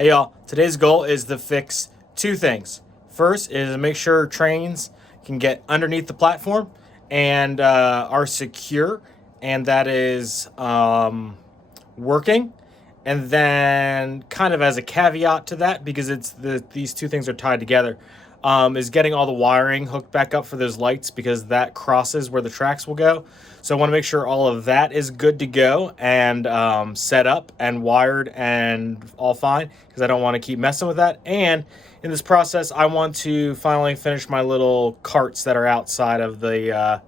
Hey y'all, today's goal is to fix two things. First is to make sure trains can get underneath the platform and are secure, and that is working. And then, kind of as a caveat to that, because these two things are tied together, is getting all the wiring hooked back up for those lights because that crosses where the tracks will go. So I want to make sure all of that is good to go and set up and wired and all fine because I don't want to keep messing with that. And in this process, I want to finally finish my little carts that are outside of the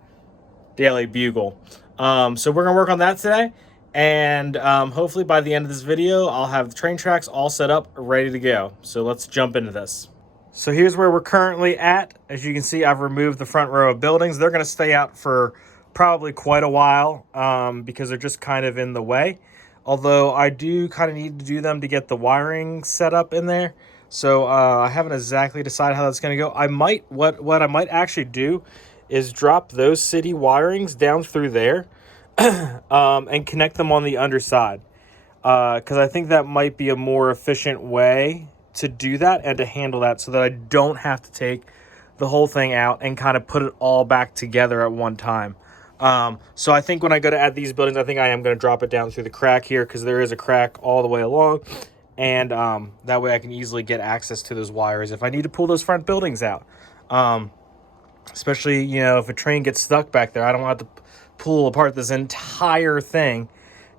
Daily Bugle. So we're going to work on that today. And hopefully by the end of this video, I'll have the train tracks all set up, ready to go. So let's jump into this. So here's where we're currently at. As you can see, I've removed the front row of buildings. They're going to stay out for probably quite a while because they're just kind of in the way. Although I do kind of need to do them to get the wiring set up in there. So I haven't exactly decided how that's going to go. What I might actually do is drop those city wirings down through there and connect them on the underside. Because I think that might be a more efficient way to do that and to handle that so that I don't have to take the whole thing out and kind of put it all back together at one time. So I think when I go to add these buildings, I think I am going to drop it down through the crack here because there is a crack all the way along. And that way I can easily get access to those wires if I need to pull those front buildings out. Especially, you know, if a train gets stuck back there, I don't have to pull apart this entire thing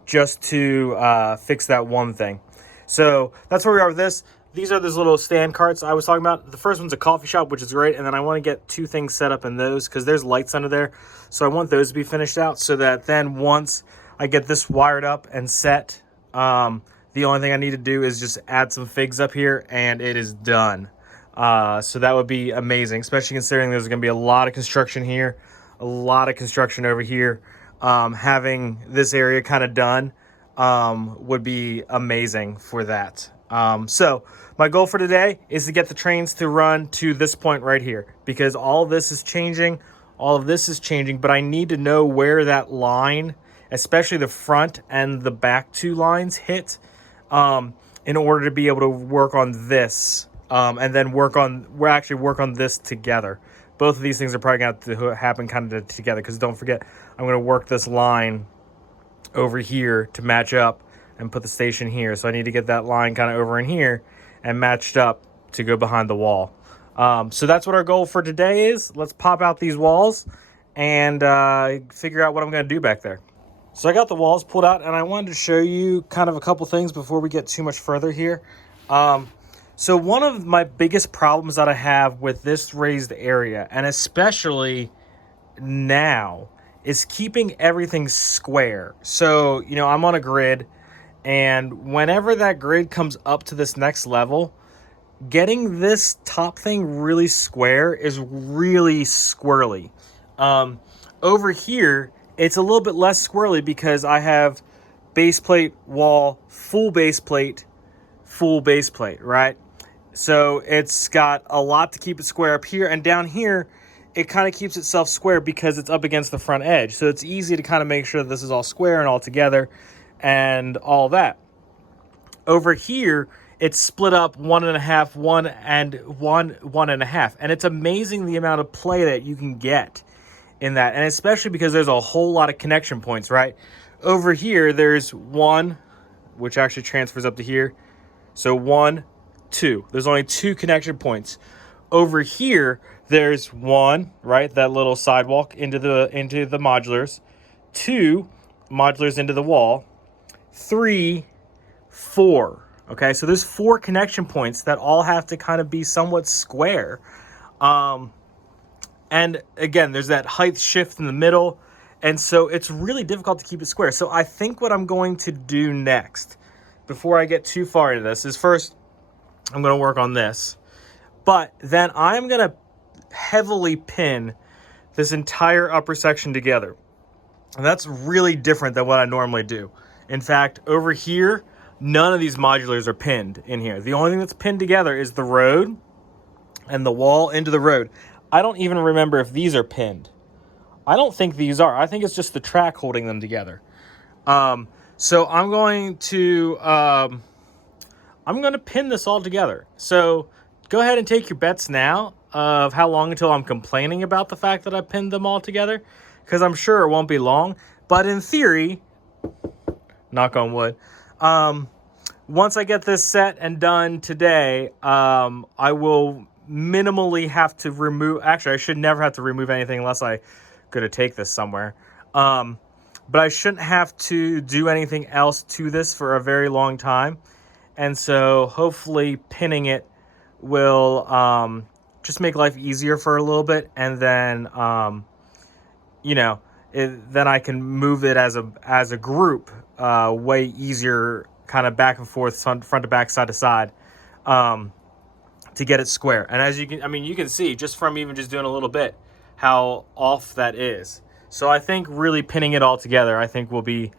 just to fix that one thing. So that's where we are with this. These are those little stand carts I was talking about. The first one's a coffee shop, which is great. And then I want to get two things set up in those because there's lights under there. So I want those to be finished out so that then once I get this wired up and set, the only thing I need to do is just add some figs up here and it is done. So that would be amazing, especially considering there's going to be a lot of construction here, a lot of construction over here. Having this area kind of done would be amazing for that. So my goal for today is to get the trains to run to this point right here because all of this is changing. All of this is changing, but I need to know where that line, especially the front and the back two lines hit, in order to be able to work on this, and then work on this together. Both of these things are probably going to have to happen kind of together because don't forget, I'm going to work this line over here to match up and put the station here. So I need to get that line kind of over in here and matched up to go behind the wall. So that's what our goal for today is. Let's pop out these walls and figure out what I'm going to do back there. So I got the walls pulled out and I wanted to show you kind of a couple things before we get too much further here. So one of my biggest problems that I have with this raised area, and especially now, is keeping everything square. So, you know, I'm on a grid, and whenever that grid comes up to this next level, getting this top thing really square is really squirrely. Over here, it's a little bit less squirrely because I have base plate, wall, full base plate, right? So it's got a lot to keep it square up here, and down here it kind of keeps itself square because it's up against the front edge. So it's easy to kind of make sure that this is all square and all together and all that. Over here, it's split up 1.5, 1 and 1, 1.5. And it's amazing the amount of play that you can get in that. And especially because there's a whole lot of connection points, right? Over here, there's 1, which actually transfers up to here. So 1, 2. There's only 2 connection points. Over here, there's 1, right? That little sidewalk into the modulars. 2 modulars into the wall. 3, 4. Okay, so there's 4 connection points that all have to kind of be somewhat square. And again, there's that height shift in the middle. And so it's really difficult to keep it square. So I think what I'm going to do next, before I get too far into this, is first I'm going to work on this. But then I'm going to heavily pin this entire upper section together. And that's really different than what I normally do. In fact, over here, none of these modulars are pinned in here. The only thing that's pinned together is the road and the wall into the road. I don't even remember if these are pinned. I don't think these are. I think it's just the track holding them together. So I'm going to I'm going to pin this all together. So go ahead and take your bets now of how long until I'm complaining about the fact that I pinned them all together, because I'm sure it won't be long. But in theory, knock on wood, once I get this set and done today, I will minimally have to remove... Actually, I should never have to remove anything unless I go to take this somewhere. But I shouldn't have to do anything else to this for a very long time. And so hopefully pinning it will just make life easier for a little bit. And then, then I can move it as a group way easier, kind of back and forth, front to back, side to side, to get it square. And as you can see just from even just doing a little bit how off that is. So I think really pinning it all together, I think, will be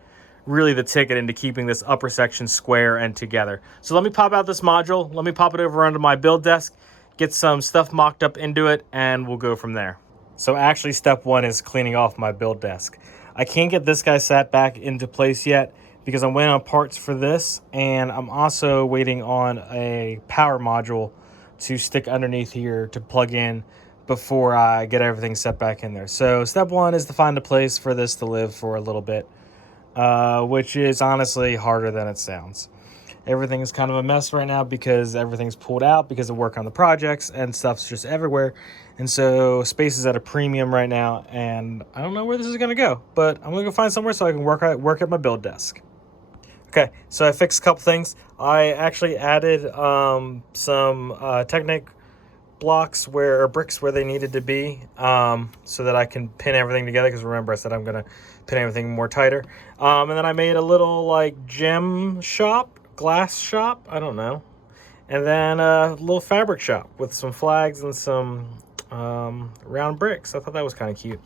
really the ticket into keeping this upper section square and together. So let me pop out this module. Let me pop it over onto my build desk, get some stuff mocked up into it, and we'll go from there. So actually step one is cleaning off my build desk. I can't get this guy sat back into place yet because I'm waiting on parts for this, and I'm also waiting on a power module to stick underneath here to plug in before I get everything set back in there. So step one is to find a place for this to live for a little bit, which is honestly harder than it sounds. Everything is kind of a mess right now because everything's pulled out because of work on the projects and stuff's just everywhere. And so space is at a premium right now, and I don't know where this is going to go, but I'm going to go find somewhere so I can work at my build desk. Okay, so I fixed a couple things. I actually added some Technic blocks or bricks where they needed to be, so that I can pin everything together, because remember I said I'm going to pin everything more tighter. And then I made a little like gem shop, glass shop, I don't know. And then a little fabric shop with some flags and some round bricks. I thought that was kind of cute.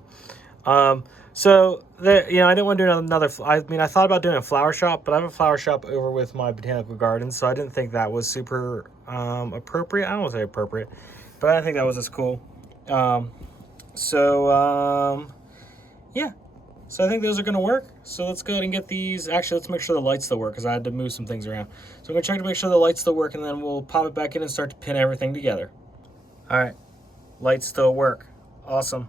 So there, I didn't want to do another. I thought about doing a flower shop, but I have a flower shop over with my botanical gardens, so I didn't think that was super appropriate. I don't want to say appropriate, but I think that was as cool. Yeah. So I think those are going to work. So let's go ahead and get these. Actually, let's make sure the lights still work, because I had to move some things around. So I'm going to check to make sure the lights still work, and then we'll pop it back in and start to pin everything together. All right. Lights still work. Awesome.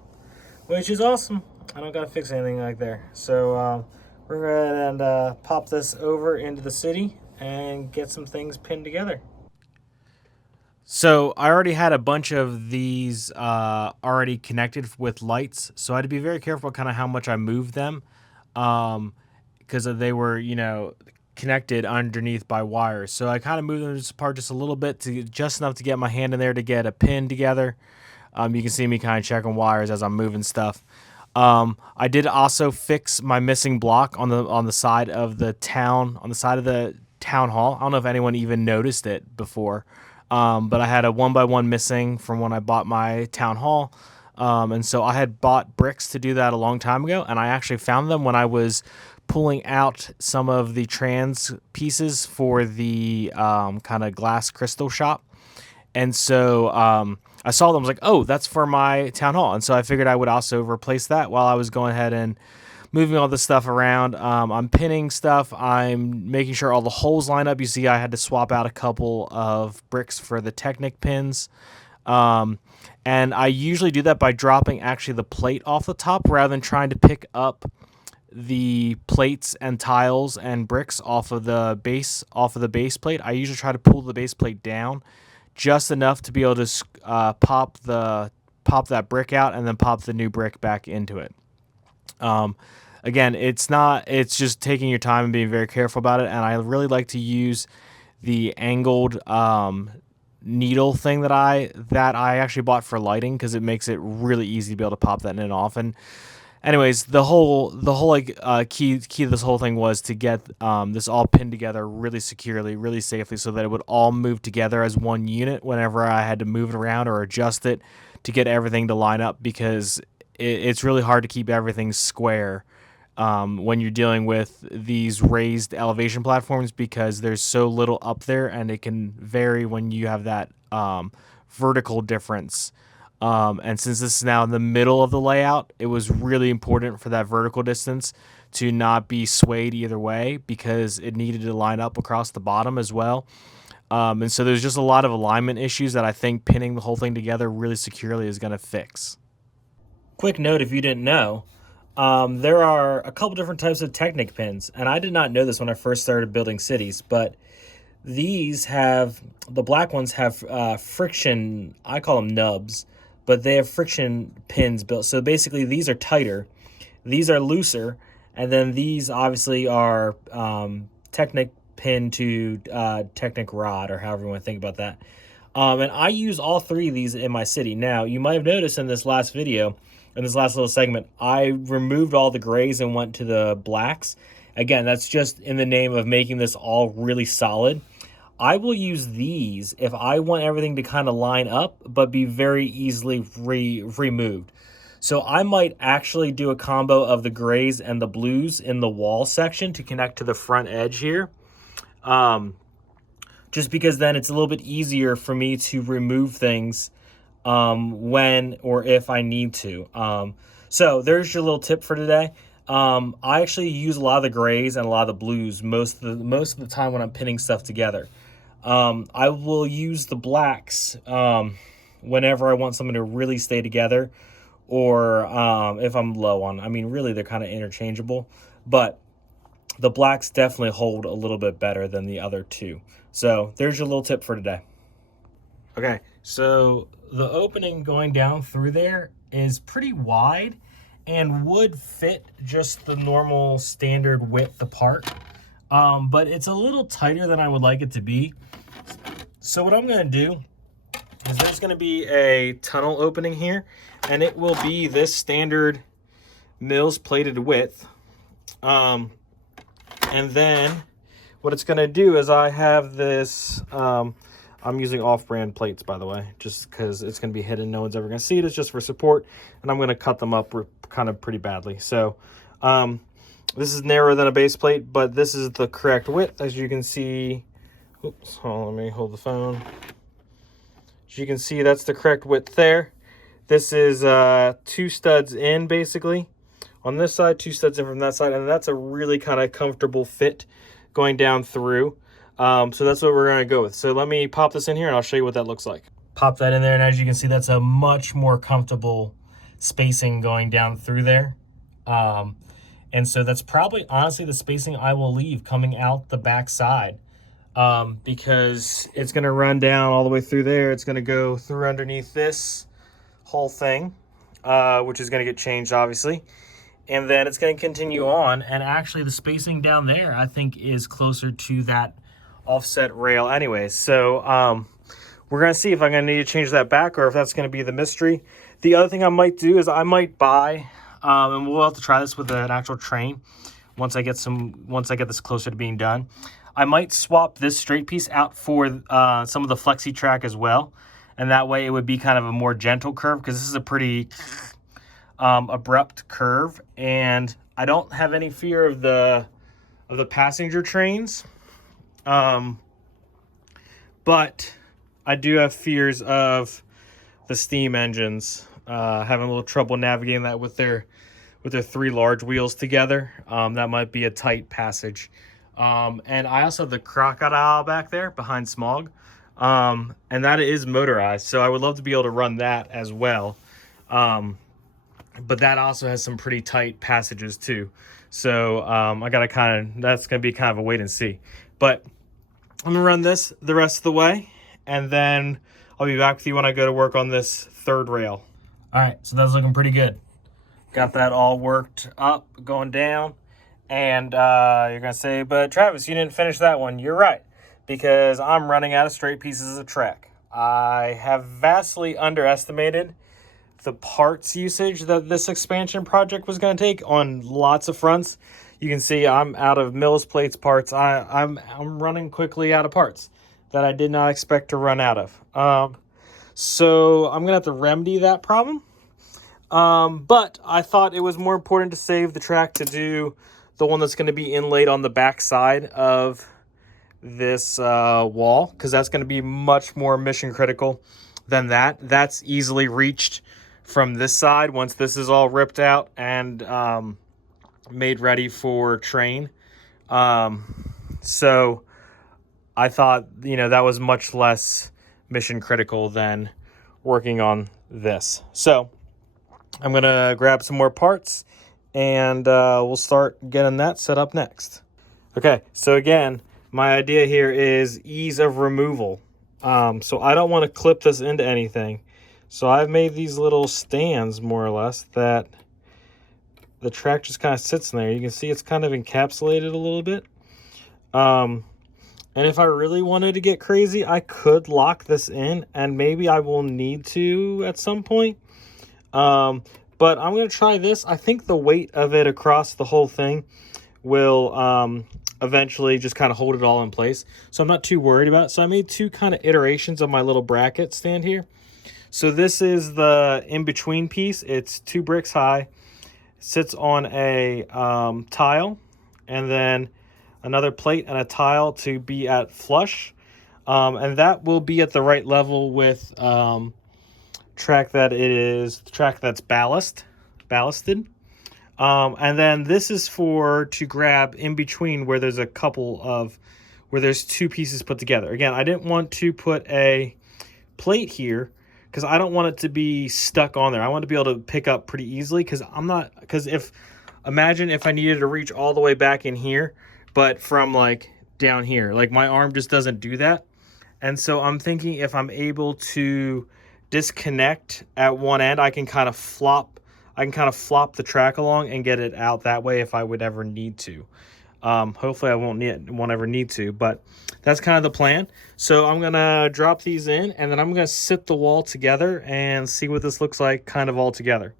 Which is awesome. I don't got to fix anything like there. So we're going to pop this over into the city and get some things pinned together. So I already had a bunch of these already connected with lights, so I had to be very careful kind of how much I moved them, because they were, connected underneath by wires. So I kind of moved them apart just a little bit, just enough to get my hand in there to get a pin together. You can see me kind of checking wires as I'm moving stuff. I did also fix my missing block on the side of the town hall. I don't know if anyone even noticed it before. But I had a 1x1 missing from when I bought my town hall. And so I had bought bricks to do that a long time ago, and I actually found them when I was pulling out some of the trans pieces for the kind of glass crystal shop. And so I saw them, I was like, oh, that's for my town hall. And so I figured I would also replace that while I was going ahead and moving all this stuff around. I'm pinning stuff. I'm making sure all the holes line up. You see I had to swap out a couple of bricks for the Technic pins. And I usually do that by dropping actually the plate off the top rather than trying to pick up the plates and tiles and bricks off of the base plate. I usually try to pull the base plate down just enough to be able to pop that brick out and then pop the new brick back into it. Again, it's just taking your time and being very careful about it. And I really like to use the angled needle thing that I actually bought for lighting, because it makes it really easy to be able to pop that in and off. And anyways, the whole key to this whole thing was to get this all pinned together really securely, really safely, so that it would all move together as one unit whenever I had to move it around or adjust it to get everything to line up, because it's really hard to keep everything square when you're dealing with these raised elevation platforms, because there's so little up there, and it can vary when you have that vertical difference. And since this is now in the middle of the layout, it was really important for that vertical distance to not be swayed either way, because it needed to line up across the bottom as well. And so there's just a lot of alignment issues that I think pinning the whole thing together really securely is going to fix. Quick note if you didn't know, there are a couple different types of Technic pins, and I did not know this when I first started building cities, but these have, the black ones have friction, I call them nubs, but they have friction pins built. So basically these are tighter, these are looser, and then these obviously are Technic pin to Technic rod, or however you want to think about that. And I use all three of these in my city. Now, you might have noticed in this last video, in this last little segment, I removed all the grays and went to the blacks. Again, that's just in the name of making this all really solid. I will use these if I want everything to kind of line up, but be very easily removed. So I might actually do a combo of the grays and the blues in the wall section to connect to the front edge here. Just because then it's a little bit easier for me to remove things when or if I need to. So there's your little tip for today. I actually use a lot of the grays and a lot of the blues most of the time when I'm pinning stuff together. I will use the blacks whenever I want something to really stay together, or if I'm low on. I mean, really, they're kind of interchangeable, but the blacks definitely hold a little bit better than the other two. So there's your little tip for today. Okay, so the opening going down through there is pretty wide and would fit just the normal standard width apart. But it's a little tighter than I would like it to be. So what I'm going to do is there's going to be a tunnel opening here, and it will be this standard Mills plated width. And then what it's going to do is I have this, I'm using off-brand plates, by the way, just because it's going to be hidden. No one's ever going to see it. It's just for support, and I'm going to cut them up kind of pretty badly. So this is narrower than a base plate, but this is the correct width. As you can see, oops, hold on, let me hold the phone. As you can see, that's the correct width there. This is 2 studs in, basically. On this side, 2 studs in from that side, and that's a really kind of comfortable fit going down through. So that's what we're going to go with. So let me pop this in here, and I'll show you what that looks like. Pop that in there, and as you can see, that's a much more comfortable spacing going down through there. And so that's probably, honestly, the spacing I will leave coming out the back side, because it's going to run down all the way through there. It's going to go through underneath this whole thing, which is going to get changed, obviously. And then it's going to continue on. And actually, the spacing down there, I think, is closer to that offset rail anyways. So we're going to see if I'm going to need to change that back, or if that's going to be the mystery. The other thing I might do is I might buy, and we'll have to try this with an actual train once I get this closer to being done. I might swap this straight piece out for some of the flexi track as well. And that way it would be kind of a more gentle curve, because this is a pretty abrupt curve, and I don't have any fear of the passenger trains, but I do have fears of the steam engines, having a little trouble navigating that with their 3 large wheels together. That might be a tight passage. And I also have the crocodile back there behind Smog, and that is motorized, so I would love to be able to run that as well. But that also has some pretty tight passages too. So I gotta that's gonna be kind of a wait and see. But I'm gonna run this the rest of the way, and then I'll be back with you when I go to work on this 3rd rail. All right, so that's looking pretty good. Got that all worked up, going down. And you're gonna say, but Travis, you didn't finish that one. You're right, because I'm running out of straight pieces of track. I have vastly underestimated the parts usage that this expansion project was going to take on lots of fronts. You can see I'm out of Mills plates parts. I'm running quickly out of parts that I did not expect to run out of. So I'm gonna have to remedy that problem. But I thought it was more important to save the track to do the one that's going to be inlaid on the back side of this wall, because that's going to be much more mission critical than that. That's easily reached from this side once this is all ripped out and made ready for train. So I thought, that was much less mission critical than working on this. So I'm going to grab some more parts and we'll start getting that set up next. Okay, so again, my idea here is ease of removal. So I don't want to clip this into anything. So I've made these little stands, more or less, that the track just kind of sits in there. You can see it's kind of encapsulated a little bit. And if I really wanted to get crazy, I could lock this in, and maybe I will need to at some point. But I'm going to try this. I think the weight of it across the whole thing will eventually just kind of hold it all in place. So I'm not too worried about it. So I made two kind of iterations of my little bracket stand here. So this is the in-between piece. It's 2 bricks high. Sits on a tile, and then another plate and a tile to be at flush. And that will be at the right level with track that's ballasted. And then this is to grab in between where there's where there's 2 pieces put together. Again, I didn't want to put a plate here because I don't want it to be stuck on there. I want to be able to pick up pretty easily imagine if I needed to reach all the way back in here, but from like down here, like my arm just doesn't do that. And so I'm thinking if I'm able to disconnect at one end, I can kind of flop the track along and get it out that way if I would ever need to. Hopefully I won't ever need to, but that's kind of the plan. So I'm gonna drop these in, and then I'm gonna sit the wall together and see what this looks like kind of all together.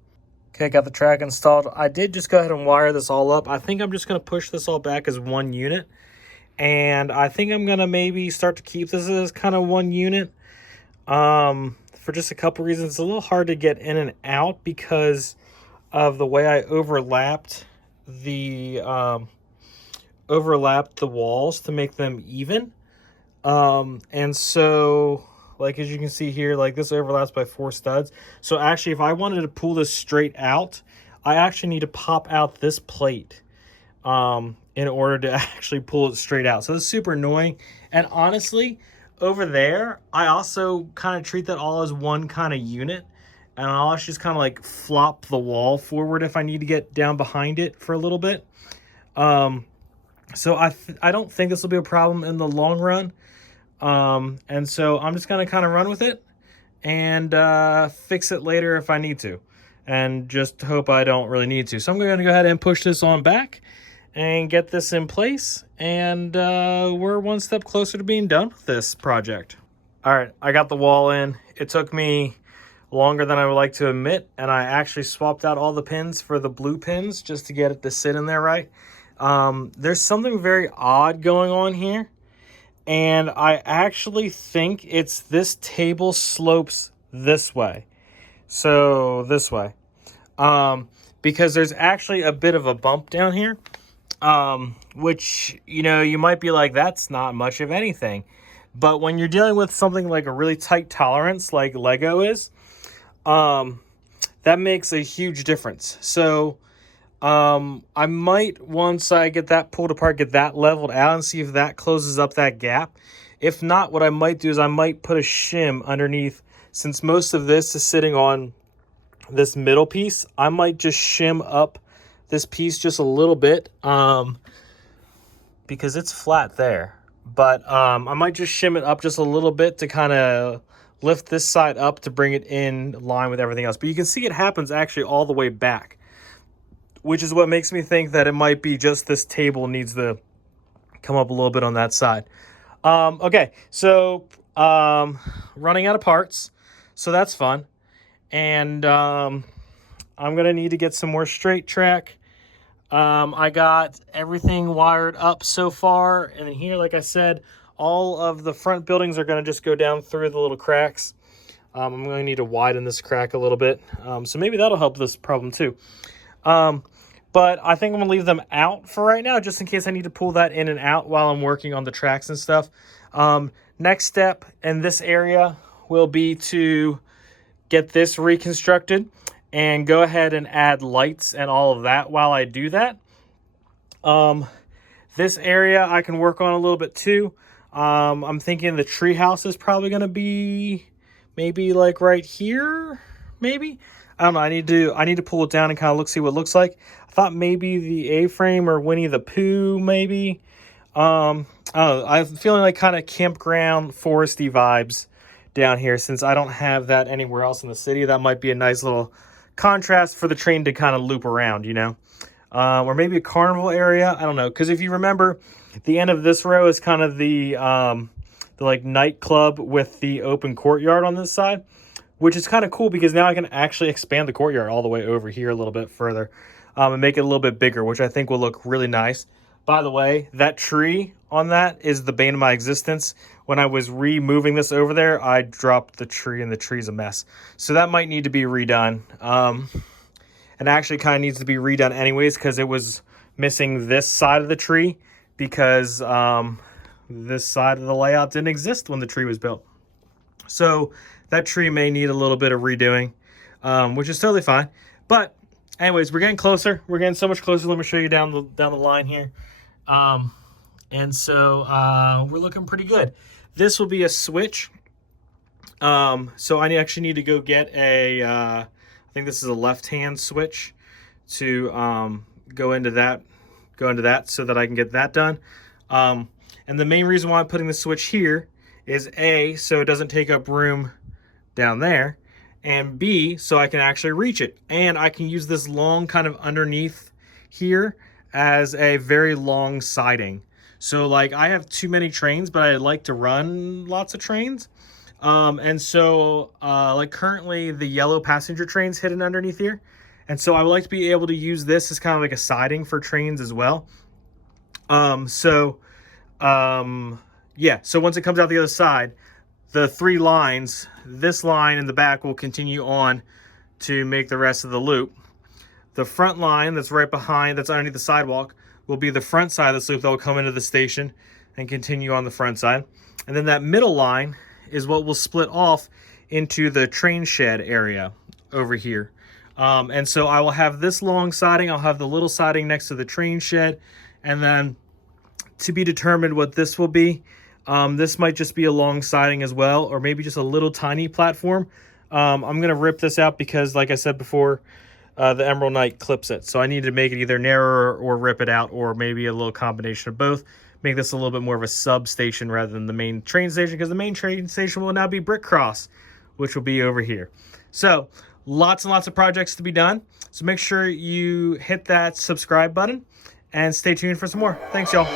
Okay, got the track installed. I did just go ahead and wire this all up. I think I'm just gonna push this all back as one unit, and I think I'm gonna maybe start to keep this as kind of one unit for just a couple reasons. It's a little hard to get in and out because of the way I overlapped the walls to make them even. And so, like, as you can see here, like this overlaps by 4 studs. So actually, if I wanted to pull this straight out, I actually need to pop out this plate in order to actually pull it straight out. So it's super annoying. And honestly, over there, I also kind of treat that all as one kind of unit. And I'll actually just kind of like flop the wall forward if I need to get down behind it for a little bit. So I don't think this will be a problem in the long run. And so I'm just going to kind of run with it and fix it later if I need to. And just hope I don't really need to. So I'm going to go ahead and push this on back and get this in place. And we're one step closer to being done with this project. All right, I got the wall in. It took me longer than I would like to admit, and I actually swapped out all the pins for the blue pins just to get it to sit in there right. There's something very odd going on here, and I actually think it's this table slopes this way. So this way. Because there's actually a bit of a bump down here, which, you might be like, that's not much of anything. But when you're dealing with something like a really tight tolerance like Lego is, that makes a huge difference. So I might, once I get that pulled apart, get that leveled out and see if that closes up that gap. If not, what I might do is I might put a shim underneath. Since most of this is sitting on this middle piece, I might just shim up this piece just a little bit because it's flat there. But I might just shim it up just a little bit to kind of lift this side up to bring it in line with everything else. But you can see it happens actually all the way back, which is what makes me think that it might be just this table needs to come up a little bit on that side. Okay, so running out of parts, so that's fun. And I'm going to need to get some more straight track. I got everything wired up so far. And here, like I said, all of the front buildings are going to just go down through the little cracks. I'm going to need to widen this crack a little bit. So maybe that'll help this problem too. But I think I'm going to leave them out for right now, just in case I need to pull that in and out while I'm working on the tracks and stuff. Next step in this area will be to get this reconstructed and go ahead and add lights and all of that while I do that. This area I can work on a little bit too. I'm thinking the tree house is probably going to be maybe like right here, maybe. I don't know. I need to pull it down and kind of see what it looks like. I thought maybe the A-frame or Winnie the Pooh, maybe. I don't know. I'm feeling like kind of campground, foresty vibes down here since I don't have that anywhere else in the city. That might be a nice little contrast for the train to kind of loop around, you know. Or maybe a carnival area. I don't know. Because if you remember, the end of this row is kind of the like nightclub with the open courtyard on this side, which is kind of cool because now I can actually expand the courtyard all the way over here a little bit further and make it a little bit bigger, which I think will look really nice. By the way, that tree on that is the bane of my existence. When I was removing this over there, I dropped the tree and the tree's a mess. So that might need to be redone. And actually kind of needs to be redone anyways because it was missing this side of the tree because this side of the layout didn't exist when the tree was built. So that tree may need a little bit of redoing, which is totally fine. But anyways, we're getting closer. We're getting so much closer. Let me show you down the line here. And so we're looking pretty good. This will be a switch. So I actually need to go get a, I think this is a left-hand switch to go into that so that I can get that done. And the main reason why I'm putting the switch here is A, so it doesn't take up room down there, and B, so I can actually reach it. And I can use this long kind of underneath here as a very long siding. So like I have too many trains, but I like to run lots of trains. And so like currently the yellow passenger train's hidden underneath here. And so I would like to be able to use this as kind of like a siding for trains as well. Yeah, so once it comes out the other side, the three lines, this line in the back will continue on to make the rest of the loop. The front line that's right behind, that's underneath the sidewalk, will be the front side of this loop that will come into the station and continue on the front side. And then that middle line is what will split off into the train shed area over here. And so I will have this long siding, I'll have the little siding next to the train shed, and then to be determined what this will be. This might just be a long siding as well, or maybe just a little tiny platform. I'm going to rip this out because, like I said before, the Emerald Knight clips it. So I need to make it either narrower or rip it out, or maybe a little combination of both. Make this a little bit more of a substation rather than the main train station, because the main train station will now be Brick Cross, which will be over here. So lots and lots of projects to be done. So make sure you hit that subscribe button and stay tuned for some more. Thanks, y'all.